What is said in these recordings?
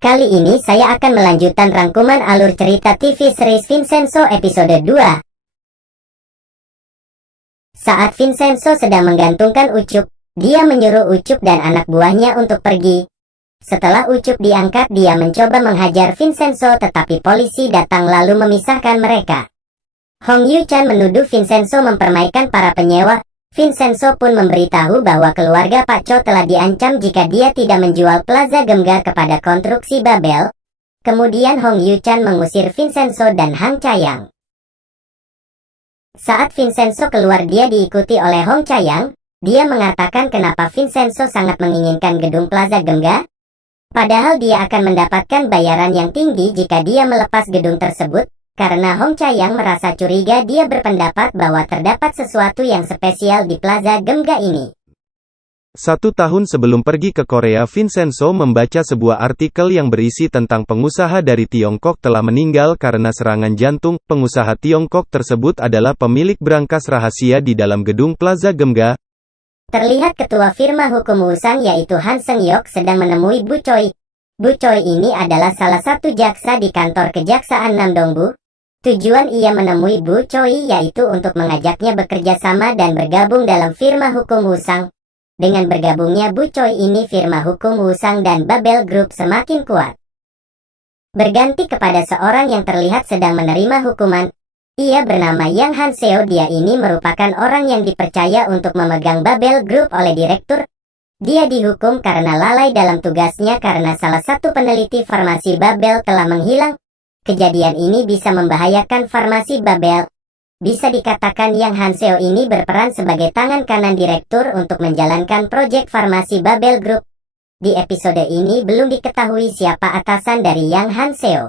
Kali ini saya akan melanjutkan rangkuman alur cerita TV series Vincenzo episode 2. Saat Vincenzo sedang menggantungkan Ucup, dia menyuruh Ucup dan anak buahnya untuk pergi. Setelah Ucup diangkat, dia mencoba menghajar Vincenzo, tetapi polisi datang lalu memisahkan mereka. Hong Yu-chan menuduh Vincenzo mempermainkan para penyewa. Vincenzo pun memberitahu bahwa keluarga Pak Cho telah diancam jika dia tidak menjual Plaza Gemga kepada konstruksi Babel. Kemudian Hong Yu-chan mengusir Vincenzo dan Hang Cayang. Saat Vincenzo keluar, dia diikuti oleh Hong Cayang. Dia mengatakan kenapa Vincenzo sangat menginginkan gedung Plaza Gemga. Padahal dia akan mendapatkan bayaran yang tinggi jika dia melepas gedung tersebut. Karena Hong Cayang merasa curiga, dia berpendapat bahwa terdapat sesuatu yang spesial di Plaza Gemga ini. 1 tahun sebelum pergi ke Korea, Vincenzo membaca sebuah artikel yang berisi tentang pengusaha dari Tiongkok telah meninggal karena serangan jantung. Pengusaha Tiongkok tersebut adalah pemilik brankas rahasia di dalam gedung Plaza Gemga. Terlihat ketua firma hukum Wusang yaitu Han Seung-yok sedang menemui Bu Choi. Bu Choi ini adalah salah satu jaksa di kantor kejaksaan Namdongbu. Tujuan ia menemui Bu Choi yaitu untuk mengajaknya bekerja sama dan bergabung dalam firma hukum Wusang. Dengan bergabungnya Bu Choi ini, firma hukum Wusang dan Babel Group semakin kuat. Berganti kepada seorang yang terlihat sedang menerima hukuman. Ia bernama Yang Han Seo. Dia ini merupakan orang yang dipercaya untuk memegang Babel Group oleh direktur. Dia dihukum karena lalai dalam tugasnya karena salah satu peneliti farmasi Babel telah menghilang. Kejadian ini bisa membahayakan farmasi Babel. Bisa dikatakan Yang Han Seo ini berperan sebagai tangan kanan direktur untuk menjalankan proyek farmasi Babel Group. Di episode ini belum diketahui siapa atasan dari Yang Han Seo.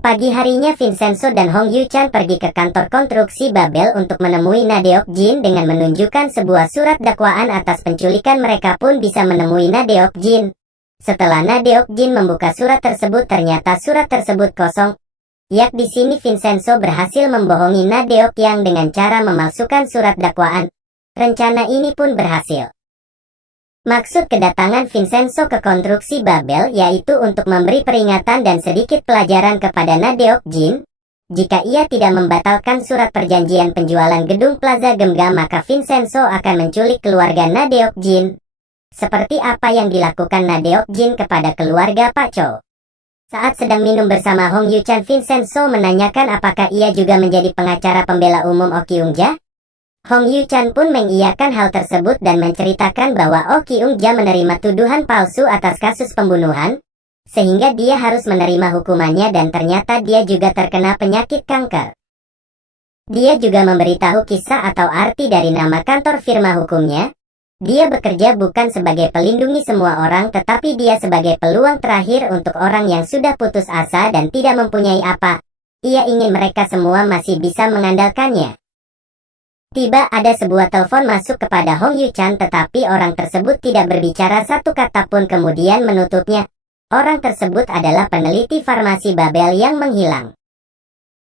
Pagi harinya Vincenzo dan Hong Yu-chan pergi ke kantor konstruksi Babel untuk menemui Nadeok Jin dengan menunjukkan sebuah surat dakwaan atas penculikan. Mereka pun bisa menemui Nadeok Jin. Setelah Nadeok Jin membuka surat tersebut, ternyata surat tersebut kosong. Yak, di sini Vincenzo berhasil membohongi Nadeok Yang dengan cara memalsukan surat dakwaan. Rencana ini pun berhasil. Maksud kedatangan Vincenzo ke konstruksi Babel yaitu untuk memberi peringatan dan sedikit pelajaran kepada Nadeok Jin. Jika ia tidak membatalkan surat perjanjian penjualan gedung Plaza Gemga, maka Vincenzo akan menculik keluarga Nadeok Jin. Seperti apa yang dilakukan Nadeok Jin kepada keluarga Pak Cho. Saat sedang minum bersama Hong Yu-chan, Vincenzo menanyakan apakah ia juga menjadi pengacara pembela umum Oh Kyung-ja. Hong Yu-chan pun mengiyakan hal tersebut dan menceritakan bahwa Oh Kyung-ja menerima tuduhan palsu atas kasus pembunuhan, sehingga dia harus menerima hukumannya, dan ternyata dia juga terkena penyakit kanker. Dia juga memberitahu kisah atau arti dari nama kantor firma hukumnya. Dia bekerja bukan sebagai pelindungi semua orang, tetapi dia sebagai peluang terakhir untuk orang yang sudah putus asa dan tidak mempunyai apa. Ia ingin mereka semua masih bisa mengandalkannya. Tiba ada sebuah telepon masuk kepada Hong Yu-chan, tetapi orang tersebut tidak berbicara satu kata pun, kemudian menutupnya. Orang tersebut adalah peneliti farmasi Babel yang menghilang.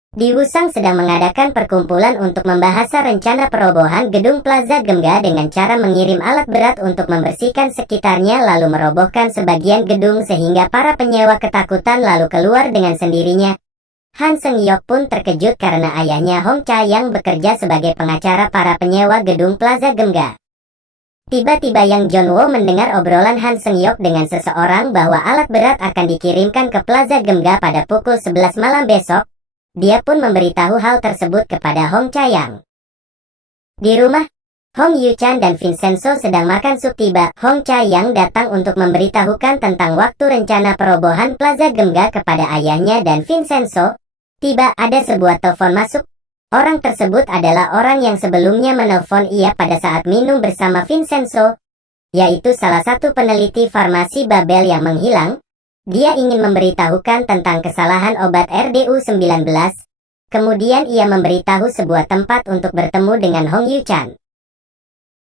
Di Wusang sedang mengadakan perkumpulan untuk membahas rencana perobohan gedung Plaza Gemga dengan cara mengirim alat berat untuk membersihkan sekitarnya lalu merobohkan sebagian gedung sehingga para penyewa ketakutan lalu keluar dengan sendirinya. Han Seung-yok pun terkejut karena ayahnya Hong Cayang bekerja sebagai pengacara para penyewa gedung Plaza Gemga. Tiba-tiba Yang Jonwo mendengar obrolan Han Seung-yok dengan seseorang bahwa alat berat akan dikirimkan ke Plaza Gemga pada pukul 11 malam besok. Dia pun memberitahu hal tersebut kepada Hong Cayang. Di rumah, Hong Yu-chan dan Vincenzo sedang makan sup. Tiba Hong Cayang datang untuk memberitahukan tentang waktu rencana perobohan Plaza Gemga kepada ayahnya dan Vincenzo. Tiba ada sebuah telepon masuk. Orang tersebut adalah orang yang sebelumnya menelpon ia pada saat minum bersama Vincenzo, yaitu salah satu peneliti farmasi Babel yang menghilang. Dia ingin memberitahukan tentang kesalahan obat RDU-19. Kemudian ia memberitahu sebuah tempat untuk bertemu dengan Hong Yu-chan.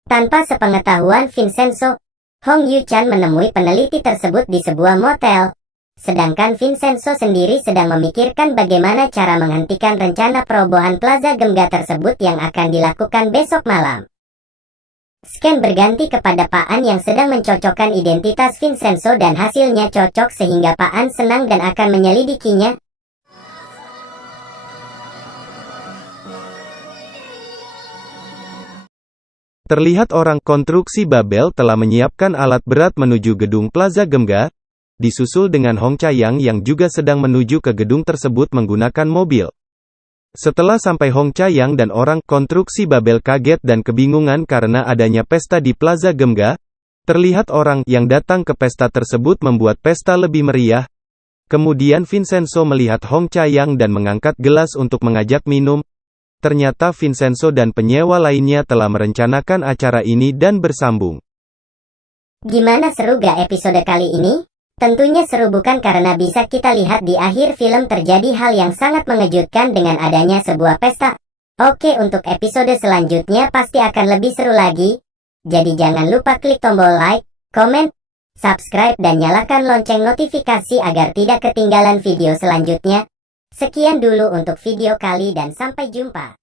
Tanpa sepengetahuan Vincenzo, Hong Yu-chan menemui peneliti tersebut di sebuah motel. Sedangkan Vincenzo sendiri sedang memikirkan bagaimana cara menghentikan rencana perobohan Plaza Gemga tersebut yang akan dilakukan besok malam. Scan berganti kepada Pak An yang sedang mencocokkan identitas Vincenzo dan hasilnya cocok sehingga Pak An senang dan akan menyelidikinya. Terlihat orang konstruksi Babel telah menyiapkan alat berat menuju gedung Plaza Gemga, disusul dengan Hong Chayang yang juga sedang menuju ke gedung tersebut menggunakan mobil. Setelah sampai Hong Chayang dan orang konstruksi Babel kaget dan kebingungan karena adanya pesta di Plaza Gemga, terlihat orang yang datang ke pesta tersebut membuat pesta lebih meriah. Kemudian Vincenzo melihat Hong Chayang dan mengangkat gelas untuk mengajak minum. Ternyata Vincenzo dan penyewa lainnya telah merencanakan acara ini dan bersambung. Gimana, seru gak episode kali ini? Tentunya seru bukan, karena bisa kita lihat di akhir film terjadi hal yang sangat mengejutkan dengan adanya sebuah pesta. Oke, untuk episode selanjutnya pasti akan lebih seru lagi. Jadi jangan lupa klik tombol like, komen, subscribe dan nyalakan lonceng notifikasi agar tidak ketinggalan video selanjutnya. Sekian dulu untuk video kali dan sampai jumpa.